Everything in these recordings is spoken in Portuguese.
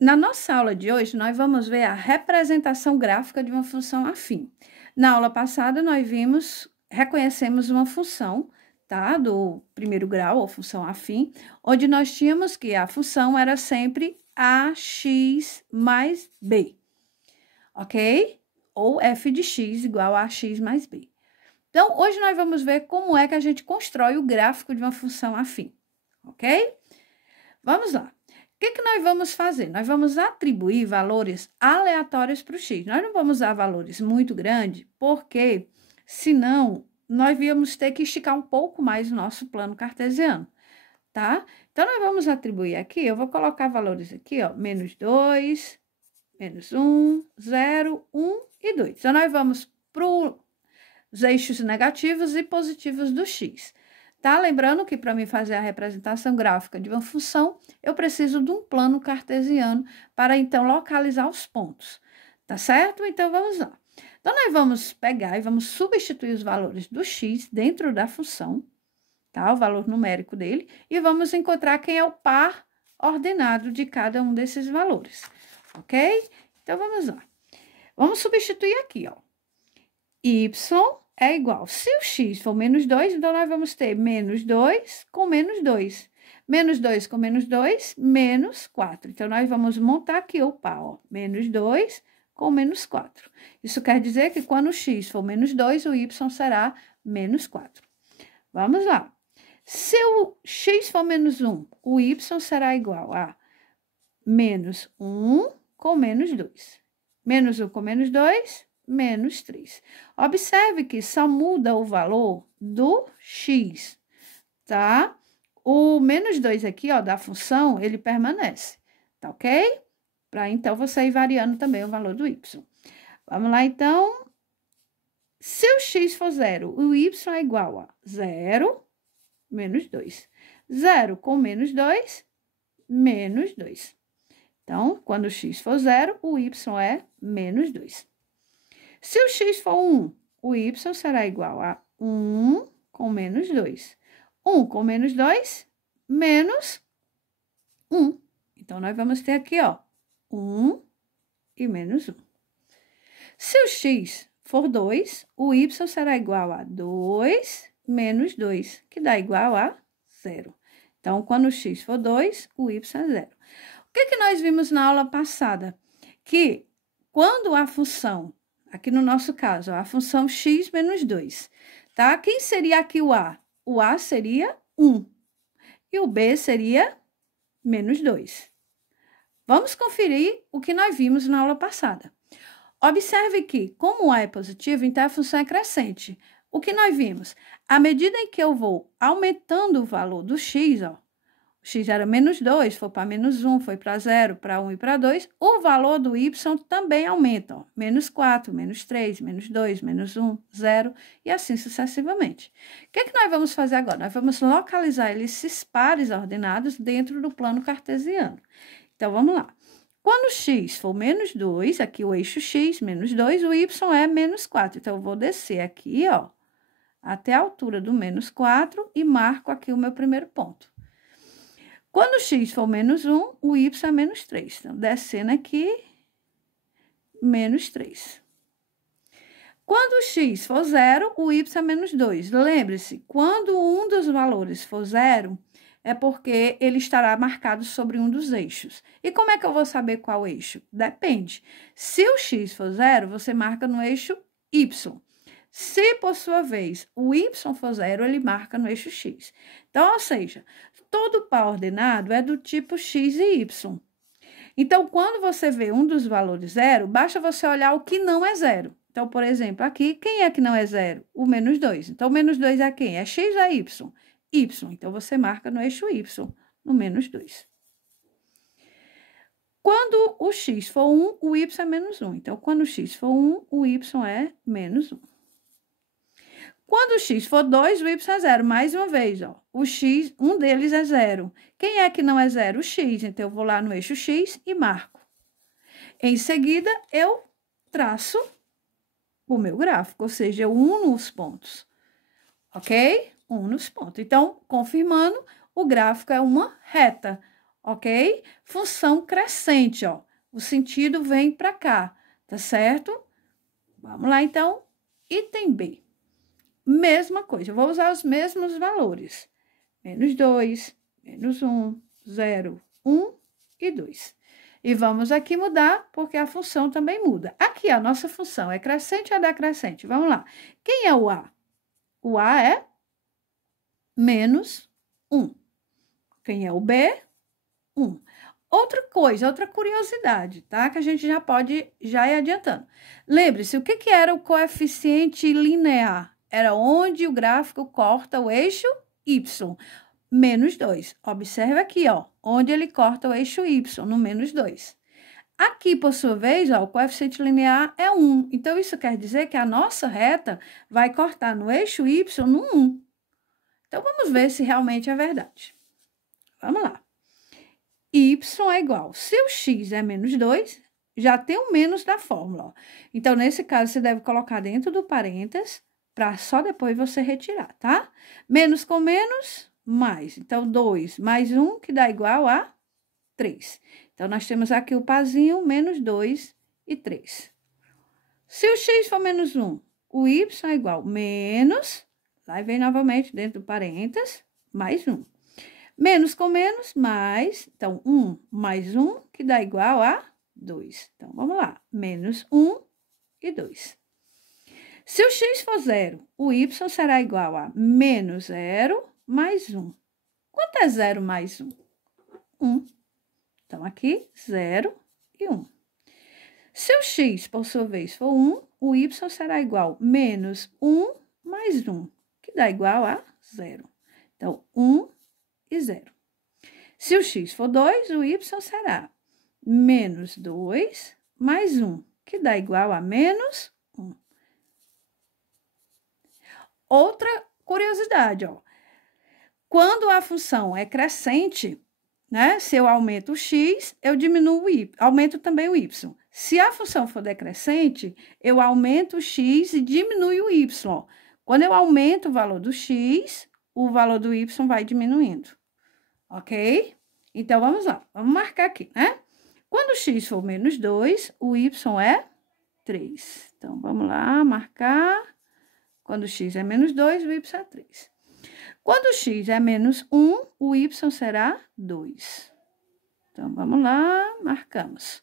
Na nossa aula de hoje, nós vamos ver a representação gráfica de uma função afim. Na aula passada, reconhecemos uma função, tá? Do primeiro grau, ou função afim, onde nós tínhamos que a função era sempre ax mais b, ok? Ou f de x igual a ax mais b. Então, hoje nós vamos ver como é que a gente constrói o gráfico de uma função afim, ok? Vamos lá. O que nós vamos fazer? Nós vamos atribuir valores aleatórios para o x. Nós não vamos usar valores muito grandes, porque senão nós íamos ter que esticar um pouco mais o nosso plano cartesiano, tá? Então, nós vamos atribuir aqui, eu vou colocar valores aqui, ó, menos 2, menos 1, 0, 1 e 2. Então, nós vamos para os eixos negativos e positivos do x. Tá? Lembrando que para mim fazer a representação gráfica de uma função, eu preciso de um plano cartesiano para, então, localizar os pontos. Tá certo? Então, vamos lá. Então, nós vamos pegar e vamos substituir os valores do x dentro da função, tá? O valor numérico dele, e vamos encontrar quem é o par ordenado de cada um desses valores, ok? Então, vamos lá. Vamos substituir aqui, ó. Y é igual. Se o x for menos 2, então nós vamos ter menos 2 com menos 2. Menos 2 com menos 2, menos 4. Então, nós vamos montar aqui o par, ó. Menos 2 com menos 4. Isso quer dizer que quando o x for menos 2, o y será menos 4. Vamos lá. Se o x for menos 1, o y será igual a menos 1 com menos 2. Menos 1 com menos 2, menos 3. Observe que só muda o valor do x, tá? O menos 2 aqui, ó, da função, ele permanece, tá ok? Para, então, você ir variando também o valor do y. Vamos lá, então. Se o x for 0, o y é igual a 0, menos 2. 0 com menos 2, menos 2. Então, quando o x for 0, o y é menos 2. Se o x for 1, o y será igual a 1 com menos 2. 1 com menos 2, menos 1. Então, nós vamos ter aqui, ó, 1 e menos 1. Se o x for 2, o y será igual a 2 menos 2, que dá igual a 0. Então, quando o x for 2, o y é 0. O que nós vimos na aula passada? Que quando a função, aqui no nosso caso, a função x menos 2, tá? Quem seria aqui o a? O a seria 1 e o b seria menos 2. Vamos conferir o que nós vimos na aula passada. Observe que, como o a é positivo, então a função é crescente. O que nós vimos? À medida em que eu vou aumentando o valor do x, ó, o x era menos 2, foi para menos 1, foi para 0, para 1 e para 2. O valor do y também aumenta, ó, menos 4, menos 3, menos 2, menos 1, 0 e assim sucessivamente. O que nós vamos fazer agora? Nós vamos localizar esses pares ordenados dentro do plano cartesiano. Então, vamos lá. Quando x for menos 2, aqui o eixo x, menos 2, o y é menos 4. Então, eu vou descer aqui, ó, até a altura do menos 4 e marco aqui o meu primeiro ponto. Quando x for menos 1, o y é menos 3. Então, descendo aqui, menos 3. Quando x for 0, o y é menos 2. Lembre-se, quando um dos valores for 0, é porque ele estará marcado sobre um dos eixos. E como é que eu vou saber qual eixo? Depende. Se o x for 0, você marca no eixo y. Se, por sua vez, o y for 0, ele marca no eixo x. Então, ou seja, todo par ordenado é do tipo x e y. Então, quando você vê um dos valores 0, basta você olhar o que não é 0. Então, por exemplo, aqui, quem é que não é 0? O menos 2. Então, o menos 2 é quem? É x ou é y? Y. Então, você marca no eixo y, no menos 2. Quando o x for 1, o y é menos 1. Então, quando o x for 1, o y é menos 1. Quando o x for 2, o y é 0. Mais uma vez, ó, o x, um deles é 0. Quem é que não é 0? O x. Então, eu vou lá no eixo x e marco. Em seguida, eu traço o meu gráfico, ou seja, eu uno os pontos, ok? Uno os pontos. Então, confirmando, o gráfico é uma reta, ok? Função crescente, ó. O sentido vem para cá, tá certo? Vamos lá, então. Item B. Mesma coisa, eu vou usar os mesmos valores. Menos 2, menos 1, 0, 1 e 2. E vamos aqui mudar, porque a função também muda. Aqui, a nossa função é crescente ou decrescente? Vamos lá. Quem é o A? O A é menos 1. Quem é o B? 1. Outra coisa, outra curiosidade, tá? Que a gente já pode já ir adiantando. Lembre-se, o que era o coeficiente linear? Era onde o gráfico corta o eixo Y. Menos 2. Observe aqui, ó, onde ele corta o eixo Y, no menos 2. Aqui, por sua vez, ó, o coeficiente linear é 1. Então, isso quer dizer que a nossa reta vai cortar no eixo Y no 1. Então, vamos ver se realmente é verdade. Vamos lá. Y é igual. Se o x é menos 2, já tem o menos da fórmula, ó. Então, nesse caso, você deve colocar dentro do parênteses, para só depois você retirar, tá? Menos com menos, mais. Então, 2 mais 1, que dá igual a 3. Então, nós temos aqui o pazinho, menos 2 e 3. Se o x for menos 1, o y é igual menos, lá vem novamente dentro do parênteses, mais 1. Menos com menos, mais, então, 1 mais 1, que dá igual a 2. Então, vamos lá, menos 1 e 2. Se o x for 0, o y será igual a menos 0 mais 1. Quanto é 0 mais 1? 1. Então, aqui, 0 e 1. Se o x, por sua vez, for 1, o y será igual a menos 1 mais 1, que dá igual a 0. Então, 1 e 0. Se o x for 2, o y será menos 2 mais 1, que dá igual a menos 1. Outra curiosidade, ó. Quando a função é crescente, né? Se eu aumento o x, eu diminuo o y, aumento também o y. Se a função for decrescente, eu aumento o x e diminuo o y. Quando eu aumento o valor do x, o valor do y vai diminuindo. Ok? Então, vamos lá. Vamos marcar aqui, né? Quando o x for menos 2, o y é 3. Então, vamos lá, marcar. Quando o x é menos 2, o y é 3. Quando o x é menos 1, o y será 2. Então, vamos lá, marcamos.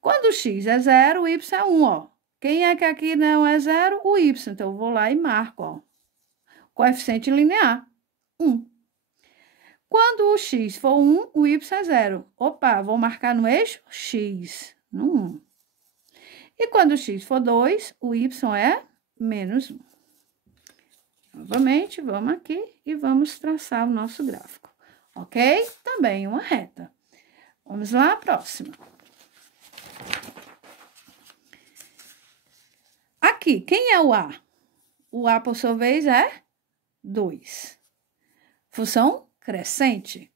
Quando o x é 0, o y é 1, ó. Quem é que aqui não é 0? O y. Então, eu vou lá e marco, ó. Coeficiente linear, 1. Quando o x for 1, o y é 0. Opa, vou marcar no eixo x, no 1. E quando o x for 2, o y é menos 1. Novamente, vamos aqui e vamos traçar o nosso gráfico, ok? Também uma reta. Vamos lá, próxima. Aqui, quem é o A? O A, por sua vez, é 2. Função crescente.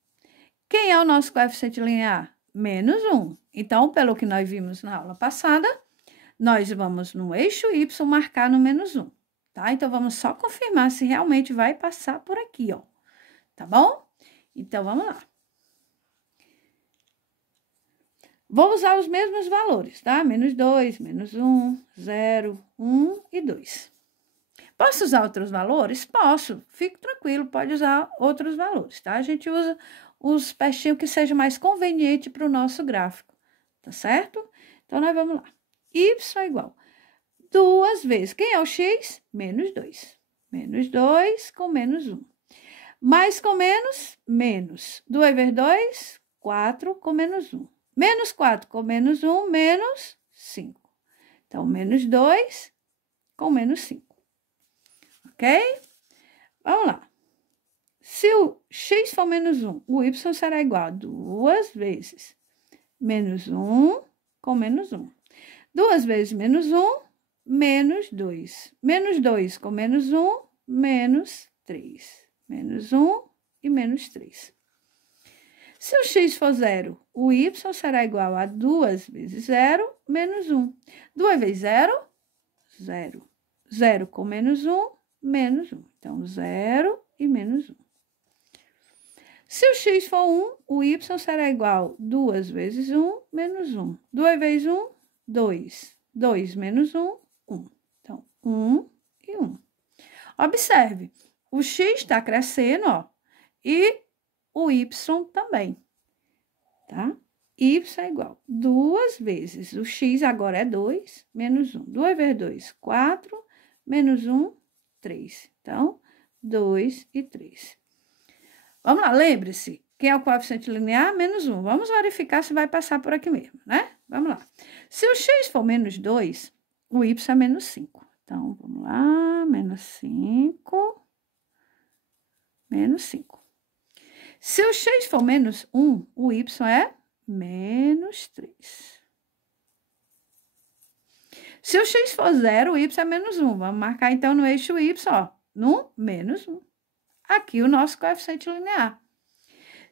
Quem é o nosso coeficiente linear? Menos 1. Então, pelo que nós vimos na aula passada, nós vamos no eixo Y marcar no menos 1. Tá? Então, vamos só confirmar se realmente vai passar por aqui, ó. Tá bom? Então, vamos lá. Vou usar os mesmos valores, tá? Menos 2, menos 1, 0, 1 e 2. Posso usar outros valores? Posso. Fique tranquilo, pode usar outros valores, tá? A gente usa os peixinhos que seja mais conveniente para o nosso gráfico, tá certo? Então, nós vamos lá. Y é igual 2 vezes. Quem é o x? Menos 2. Menos 2 com menos 1. Mais com menos, menos. 2 vezes 2, 4 com menos 1. Menos 4 com menos 1, menos 5. Então, menos 2 com menos 5. Ok? Vamos lá. Se o x for menos 1, o y será igual a 2 vezes menos 1 com menos 1. 2 vezes menos 1, menos 2. Menos 2 com menos 1, menos 3. Menos 1 e menos 3. Se o x for 0, o y será igual a 2 vezes 0, menos 1. 2 vezes 0, 0. 0 com menos 1, menos 1. Então, 0 e menos 1. Se o x for 1, o y será igual a 2 vezes 1 menos 1. 2 vezes 1, 2. 2 menos 1, 1. Então, 1 e 1. Observe, o x está crescendo, ó, e o y também, tá? Y é igual a 2 vezes, o x agora é 2, menos 1. 2 vezes 2, 4, menos 1, 3. Então, 2 e 3. Vamos lá, lembre-se, quem é o coeficiente linear? Menos 1. Vamos verificar se vai passar por aqui mesmo, né? Vamos lá. Se o x for menos 2, o y é menos 5. Então, vamos lá, menos 5, menos 5. Se o x for menos 1, o y é menos 3. Se o x for 0, o y é menos 1. Vamos marcar, então, no eixo y, ó, no menos 1. Aqui o nosso coeficiente linear.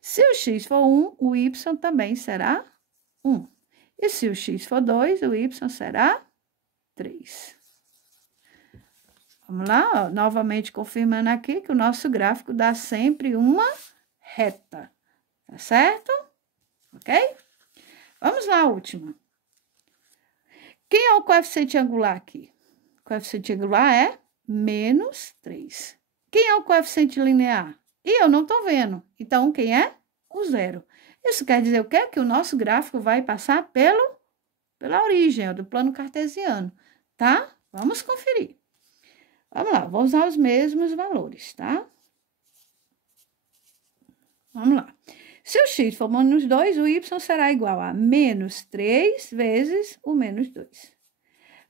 Se o x for 1, o y também será 1. E se o x for 2, o y será 3. Vamos lá, ó, novamente confirmando aqui que o nosso gráfico dá sempre uma reta, tá certo? Ok? Vamos lá, a última. Quem é o coeficiente angular aqui? O coeficiente angular é menos 3. Quem é o coeficiente linear? E eu não estou vendo. Então, quem é? O 0. Isso quer dizer o quê? Que o nosso gráfico vai passar pela origem, ó, do plano cartesiano, tá? Vamos conferir. Vamos lá, vou usar os mesmos valores, tá? Vamos lá. Se o x for menos 2, o y será igual a menos 3 vezes o menos 2.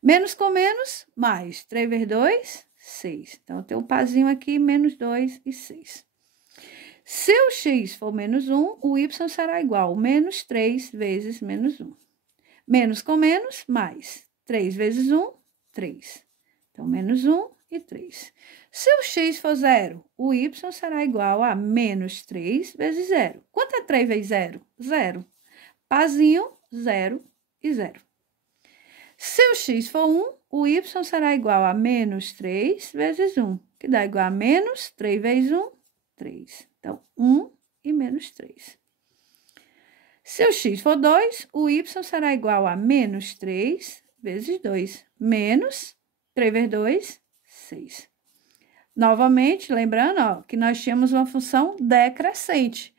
Menos com menos, mais. 3 vezes 2, 6. Então, tem um pazinho aqui, menos 2 e 6. Se o x for menos 1, o y será igual a menos 3 vezes menos 1. Menos com menos, mais. 3 vezes 1, 3. Então, menos 1 e 3. Se o x for 0, o y será igual a menos 3 vezes 0. Quanto é 3 vezes 0? 0. Pazinho, 0 e 0. Se o x for 1, o y será igual a menos 3 vezes 1, que dá igual a menos 3 vezes 1, 3. Então, 1 e menos 3. Se o x for 2, o y será igual a menos 3 vezes 2, menos 3 vezes 2, 6. Novamente, lembrando, ó, que nós tínhamos uma função decrescente.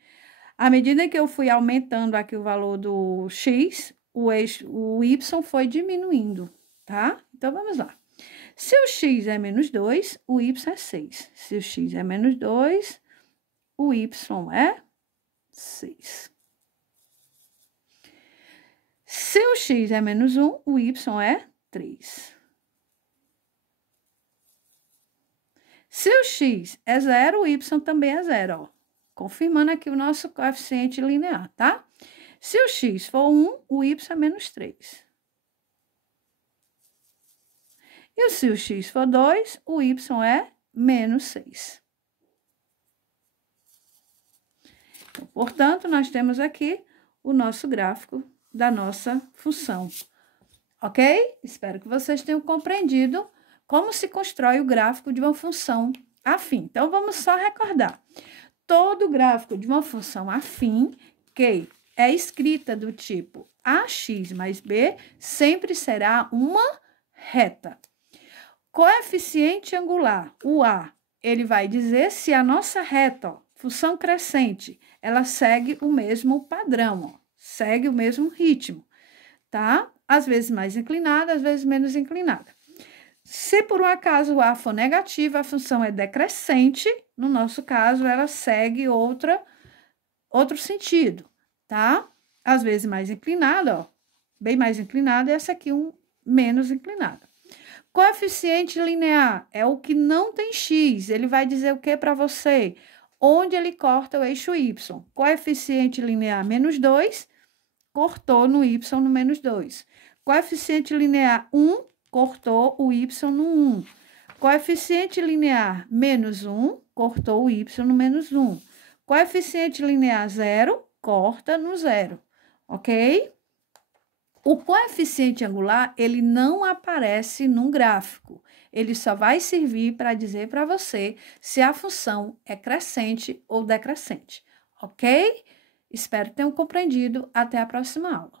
À medida que eu fui aumentando aqui o valor do x, o y foi diminuindo, tá? Então, vamos lá. Se o x é menos 2, o y é 6. Se o x é menos 2, o y é 6. Se o x é menos 1, o y é 3. Se o x é 0, o y também é 0, ó. Confirmando aqui o nosso coeficiente linear, tá? Se o x for 1, o y é menos 3. E se o x for 2, o y é menos 6. Então, portanto, nós temos aqui o nosso gráfico da nossa função, ok? Espero que vocês tenham compreendido como se constrói o gráfico de uma função afim. Então, vamos só recordar. Todo gráfico de uma função afim, que é escrita do tipo ax mais b, sempre será uma reta. Coeficiente angular, o a, ele vai dizer se a nossa reta, ó, função crescente, ela segue o mesmo padrão, ó, segue o mesmo ritmo, tá? Às vezes mais inclinada, às vezes menos inclinada. Se por um acaso o a for negativo, a função é decrescente, no nosso caso, ela segue outro sentido, tá? Às vezes mais inclinada, ó, bem mais inclinada, e essa aqui menos inclinada. Coeficiente linear é o que não tem x, ele vai dizer o que para você? Onde ele corta o eixo y. Coeficiente linear menos 2, cortou no y no menos 2. Coeficiente linear 1, cortou o y no 1. Coeficiente linear menos 1, cortou o y no menos 1. Coeficiente linear 0, corta no 0, ok? O coeficiente angular, ele não aparece num gráfico. Ele só vai servir para dizer para você se a função é crescente ou decrescente, ok? Espero que tenham compreendido. Até a próxima aula.